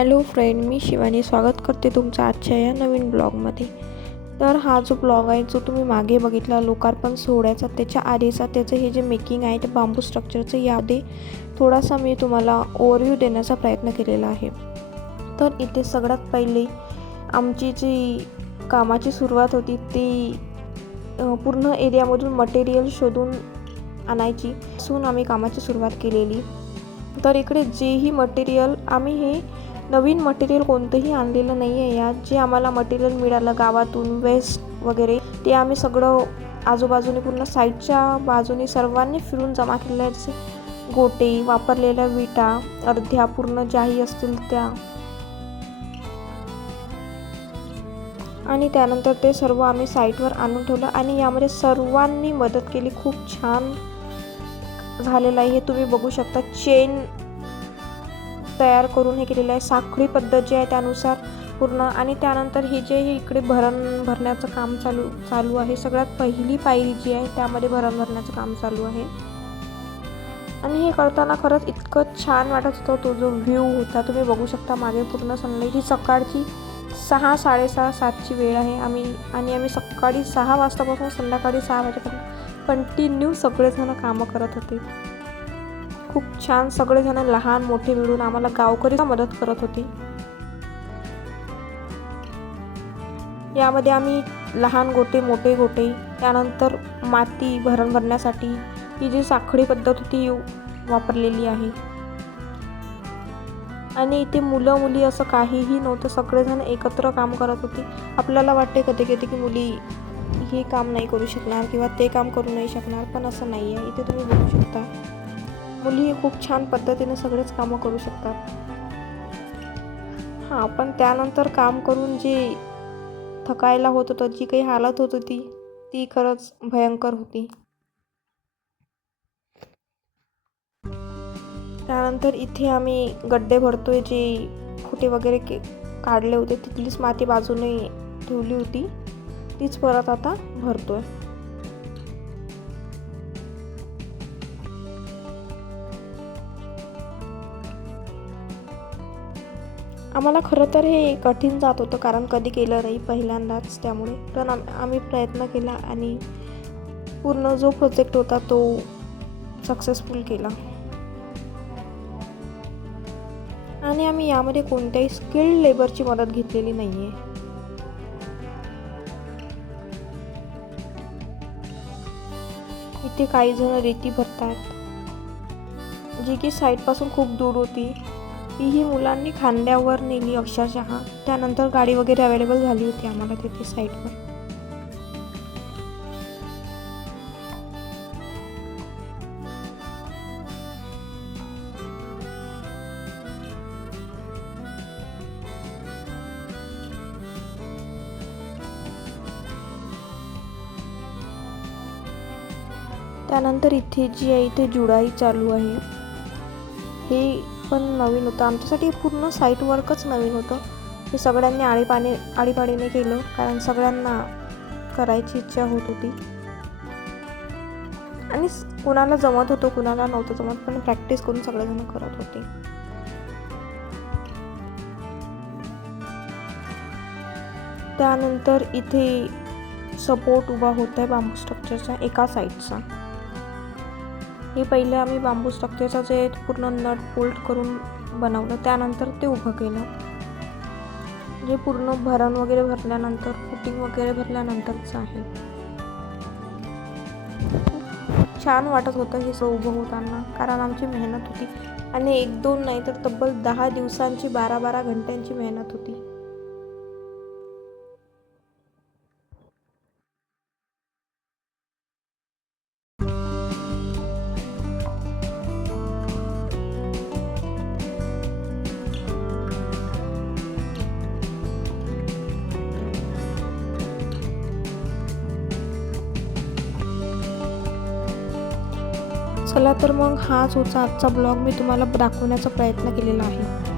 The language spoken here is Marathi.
हॅलो फ्रेंड, मी शिवानी स्वागत करते तुमचं आजच्या या नवीन ब्लॉगमध्ये. तर हा जो ब्लॉग आहे जो तुम्ही मागे बघितला लोकार्पण सोहळ्याचा, त्याच्या आधीचा त्याचं हे जे मेकिंग आहे ते बांबू स्ट्रक्चरचं, यामध्ये थोडासा मी तुम्हाला ओव्हरव्ह्यू देण्याचा प्रयत्न केलेला आहे. तर इथे सगळ्यात पहिले आमची जी कामाची सुरुवात होती ती पूर्ण एरियामधून मटेरियल शोधून आणायची असून आम्ही कामाची सुरुवात केलेली. तर इकडे जेही मटेरियल, आम्ही हे नवीन मटेरियल कोणतंही आणलेलं नाही आहे. यात जे आम्हाला मटेरियल मिळालं गावातून, वेस्ट वगैरे, ते आम्ही सगळं आजूबाजूने पूर्ण साईडच्या बाजूने सर्वांनी फिरून जमा केलेलं आहे. जसे गोटे, वापरलेल्या विटा, अर्ध्या पूर्ण ज्याही असतील त्या, आणि त्यानंतर ते सर्व आम्ही साईटवर आणून ठेवलं आणि यामध्ये सर्वांनी मदत केली. खूप छान झालेलं आहे हे तुम्ही बघू शकता. चेन तयार करून हे केलेलं आहे, साखळी पद्धत जी आहे त्यानुसार पूर्ण. आणि त्यानंतर हे जे इकडे भरण्याचं काम चालू आहे. सगळ्यात पहिली पायरी जी आहे त्यामध्ये भरण्याचं काम चालू आहे. आणि हे करताना खरंच इतकं छान वाटत होतं. तो जो व्ह्यू होता तुम्ही बघू शकता मागे पूर्ण सनलाईट. ही सकाळची 6, 6:30, 7ची वेळ आहे. आम्ही सकाळी 6 वाजतापासून संध्याकाळी 6 वाजेपर्यंत कंटिन्यू सगळेजण कामं करत होते. खूप छान सगळेजण लहान मोठे मिळून आम्हाला गावकरी मदत करत होती. यामध्ये आम्ही लहान गोटे, मोठे गोटे, त्यानंतर माती भरण्यासाठी ही जी साखळी पद्धत होती वापरलेली आहे. आणि इथे मुलं मुली असं काहीही नव्हतं, सगळेजण एकत्र काम करत होते. आपल्याला वाटते कधी कधी की मुली हे काम नाही करू शकणार किंवा ते काम करू नाही शकणार, पण असं नाही आहे. इथे तुम्ही बघू शकता मुली खूप छान पद्धतीने सगळेच कामं करू शकतात. हां, पण त्यानंतर काम करून जे थकायला होत होतं, जी काही हालत होत होती ती खरंच भयंकर होती. त्यानंतर इथे आम्ही गड्डे भरतोय. जे फुटे वगैरे काढले होते तिथलीच माती बाजूने ठेवली होती, तीच परत आता भरतोय. आम्हाला खरं तर हे कठीण जात होतं, कारण कधी केलं नाही, पहिल्यांदाच. त्यामुळे पण आम्ही प्रयत्न केला आणि पूर्ण जो प्रोजेक्ट होता तो सक्सेसफुल केला. आणि आम्ही यामध्ये कोणत्याही स्किल्ड लेबरची मदत घेतलेली नाही आहे. इथे काही जण रेती भरतात, जी की साईटपासून खूप दूर होती. तीही मुलांनी खांद्यावर नेली अक्षरशः. त्यानंतर गाडी वगैरे अवेलेबल झाली होती आम्हाला तिथे साईटवर. त्यानंतर इथे जी आहे इथे जुडाई चालू आहे. हे पण नवीन होतं आमच्यासाठी, पूर्ण साईट वर्कच नवीन होतं. हे सगळ्यांनी आळीपाळीने केलं, कारण सगळ्यांना करायची इच्छा होत होती. आणि कुणाला जमत होतं, कुणाला नव्हतं जमत, पण प्रॅक्टिस करून सगळेजण करत होते. त्यानंतर इथे सपोर्ट उभा होत आहे बांबू स्ट्रक्चरचा एका साईडचा. हे पहिले आम्ही बांबू स्ट्रक्चरचं जे पूर्ण नट बोल्ट करून बनवलं, त्यानंतर ते उभं केलं. जे पूर्ण भरण वगैरे भरल्यानंतर, फुटिंग वगैरे भरल्यानंतरचं आहे. छान वाटत होतं हे सगळं उभं होताना, कारण आमची मेहनत होती. आणि 1-2 नाही तर तब्बल 10 दिवसांची, 12-12 घंट्यांची मेहनत होती. चला तर मग हाच होता आजचा ब्लॉग. मी तुम्हाला दाखवण्याचा प्रयत्न केलेला आहे.